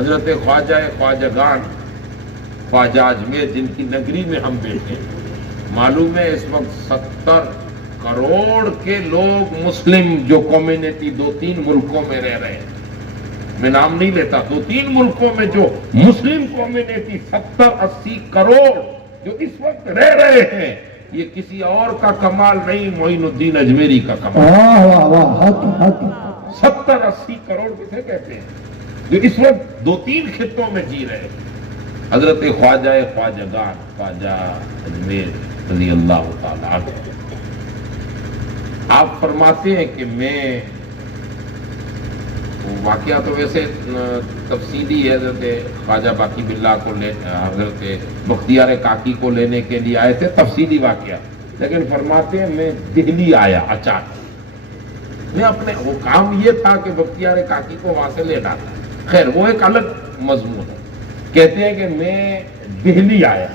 حضرت خواجگان خواجہ اجمیر جن کی نگری میں ہم بیٹھے، معلوم ہے اس وقت 70 کروڑ کے لوگ مسلم جو کمیونٹی 2-3 ملکوں میں رہ رہے ہیں، میں نام نہیں لیتا، 2-3 ملکوں میں جو مسلم کمیونٹی 70-80 کروڑ جو اس وقت رہ رہے ہیں، یہ کسی اور کا کمال نہیں، معین الدین اجمیری کا کمال۔ 70-80 کروڑ کسے کہتے ہیں جو اس وقت 2-3 خطوں میں جی رہے ہیں۔ حضرت خواجگان خواجہ اجمیر رضی اللہ تعالیٰ عنہ آپ فرماتے ہیں کہ میں، واقعہ تو ویسے تفصیلی ہے، حضرت خواجہ باقی باللہ کو حضرت بختیار کاکی کو لینے کے لیے آئے تھے، تفصیلی واقعہ، لیکن فرماتے ہیں میں دہلی آیا اچانک، میں اپنے وہ کام یہ تھا کہ بختیار کاکی کو وہاں سے لے ڈالا، خیر وہ ایک الگ مضمون ہے۔ کہتے ہیں کہ میں دہلی آیا،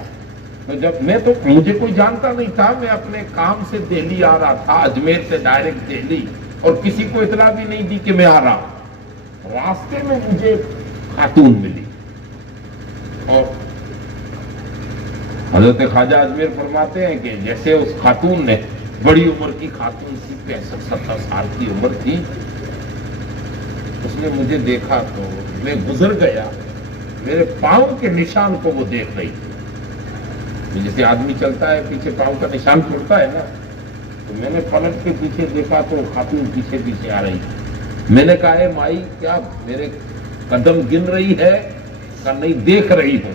تو مجھے کوئی جانتا نہیں تھا، میں اپنے کام سے دہلی آ رہا تھا، اجمیر سے ڈائریکٹ دہلی، اور کسی کو اطلاع بھی نہیں دی کہ میں آ رہا ہوں۔ راستے میں مجھے خاتون ملی، اور حضرت خواجہ اجمیر فرماتے ہیں کہ جیسے اس خاتون نے، بڑی عمر کی خاتون تھی، 65-70 سال کی عمر تھی، اس نے مجھے دیکھا تو میں گزر گیا، میرے پاؤں کے نشان کو وہ دیکھ رہی تھی، جیسے آدمی چلتا ہے پیچھے پاؤں کا نشان چھوڑتا ہے نا، تو میں نے پلٹ کے پیچھے دیکھا تو خاتون پیچھے پیچھے آ رہی تھی۔ میں نے کہا اے مائی کیا میرے قدم گن رہی ہے؟ کہ نہیں، دیکھ رہی ہوں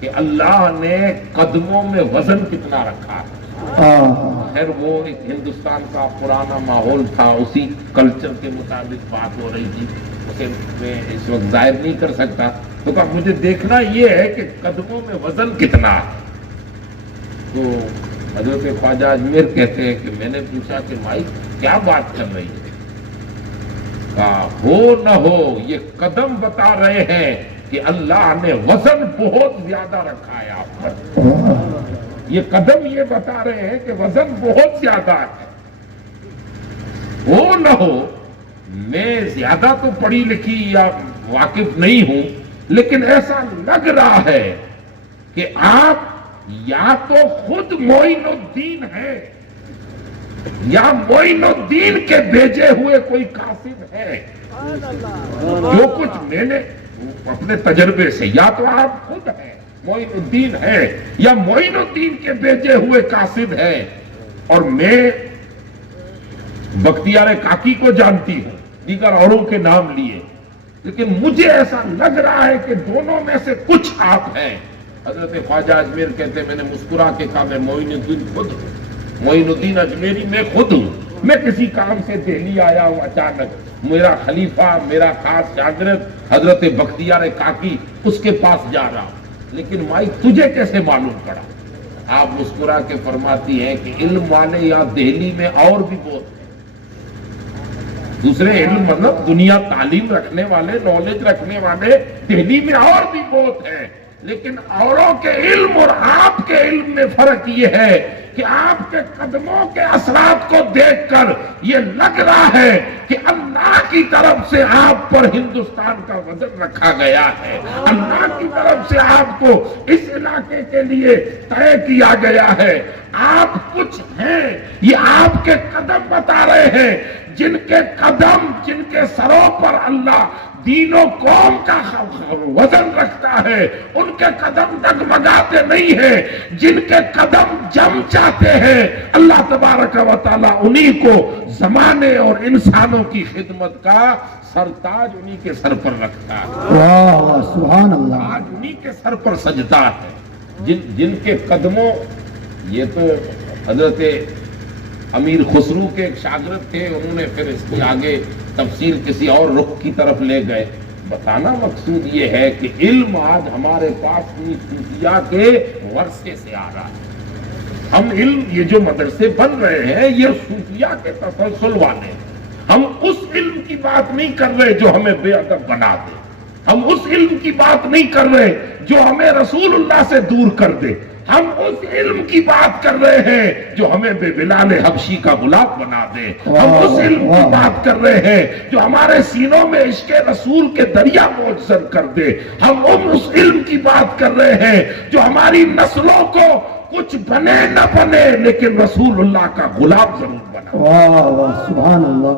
کہ اللہ نے قدموں میں وزن کتنا رکھا ہے۔ خیر وہ ایک ہندوستان کا پرانا ماحول تھا، اسی کلچر کے مطابق بات ہو رہی تھی، اسے میں اس وقت ظاہر نہیں کر سکتا، تو کہا مجھے دیکھنا یہ ہے کہ قدموں میں وزن کتنا ہے۔ تو حضرت خواجہ اجمیر کہتے ہیں کہ میں نے پوچھا کہ مائی کیا بات کر رہی ہے؟ کہا ہو نہ ہو یہ قدم بتا رہے ہیں کہ اللہ نے وزن بہت زیادہ رکھا ہے آپ پر، یہ قدم یہ بتا رہے ہیں کہ وزن بہت زیادہ ہے۔ ہو نہ ہو میں زیادہ تو پڑھی لکھی یا واقف نہیں ہوں، لیکن ایسا لگ رہا ہے کہ آپ یا تو خود معین الدین ہیں یا معین الدین کے بھیجے ہوئے کوئی قاصد ہے۔ جو کچھ میں نے اپنے تجربے سے، یا تو آپ خود ہیں معین الدین ہے یا معین الدین کے بھیجے ہوئے قاصد ہے، اور میں بختیار کاکی کو جانتی ہوں، دیگر اوروں کے نام لیے، لیکن مجھے ایسا لگ رہا ہے کہ دونوں میں سے کچھ آپ ہیں۔ حضرت خواجہ اجمیر کہتے ہیں میں نے مسکرا کے کہا میں معین الدین خود ہوں، معین الدین اجمیری میں خود ہوں، میں کسی کام سے دہلی آیا ہوں اچانک، میرا خلیفہ، میرا خاص شاگرد حضرت بختیار کاکی، اس کے پاس جا رہا ہوں، لیکن مائی تجھے کیسے معلوم پڑا؟ آپ مسکرا کے فرماتی ہیں کہ علم والے یہاں دہلی میں اور بھی بہت ہیں، دوسرے علم مطلب دنیا تعلیم رکھنے والے، نالج رکھنے والے دہلی میں اور بھی بہت ہیں، لیکن اوروں کے علم اور آپ کے علم میں فرق یہ ہے کہ آپ کے قدموں کے اثرات کو دیکھ کر یہ لگ رہا ہے کہ اللہ کی طرف سے آپ پر ہندوستان کا وزن رکھا گیا ہے، اللہ کی طرف سے آپ کو اس علاقے کے لیے طے کیا گیا ہے۔ آپ کچھ ہیں، یہ آپ کے قدم بتا رہے ہیں، جن کے قدم، جن کے سروں پر اللہ دین و قوم کا وزن رکھتا ہے، ان کے قدم ڈگمگاتے نہیں ہیں، جن کے قدم جم جاتے ہیں، اللہ تبارک و تعالیٰ انہی کو زمانے اور انسانوں کی خدمت کا سرتاج انہی کے سر پر رکھتا ہے۔ واہ سبحان اللہ۔ آج انہی کے سر پر سجدہ ہے، جن کے قدموں، یہ تو حضرت امیر خسرو کے ایک شاگرد تھے، انہوں نے پھر اس کی آگے تفسیر کسی اور رخ کی طرف لے گئے۔ بتانا مقصود یہ ہے کہ علم آج ہمارے پاس صوفیاء کے ورثے سے آ رہا ہے۔ ہم علم، یہ جو مدرسے بن رہے ہیں، یہ صوفیاء کے تسلسل والے ہیں۔ ہم اس علم کی بات نہیں کر رہے جو ہمیں بے ادب بنا دے، ہم اس علم کی بات نہیں کر رہے جو ہمیں رسول اللہ سے دور کر دے، ہم اس علم کی بات کر رہے ہیں جو ہمیں بے بلال حبشی کا غلام بنا دے. ہم اس علم کی بات کر رہے ہیں جو ہمارے سینوں میں عشق رسول کے دریا موجزن کر دے. ہم اس علم کی بات کر رہے ہیں جو ہماری نسلوں کو کچھ بنے نہ بنے لیکن رسول اللہ کا غلام ضرور بنا. واہ واہ سبحان اللہ.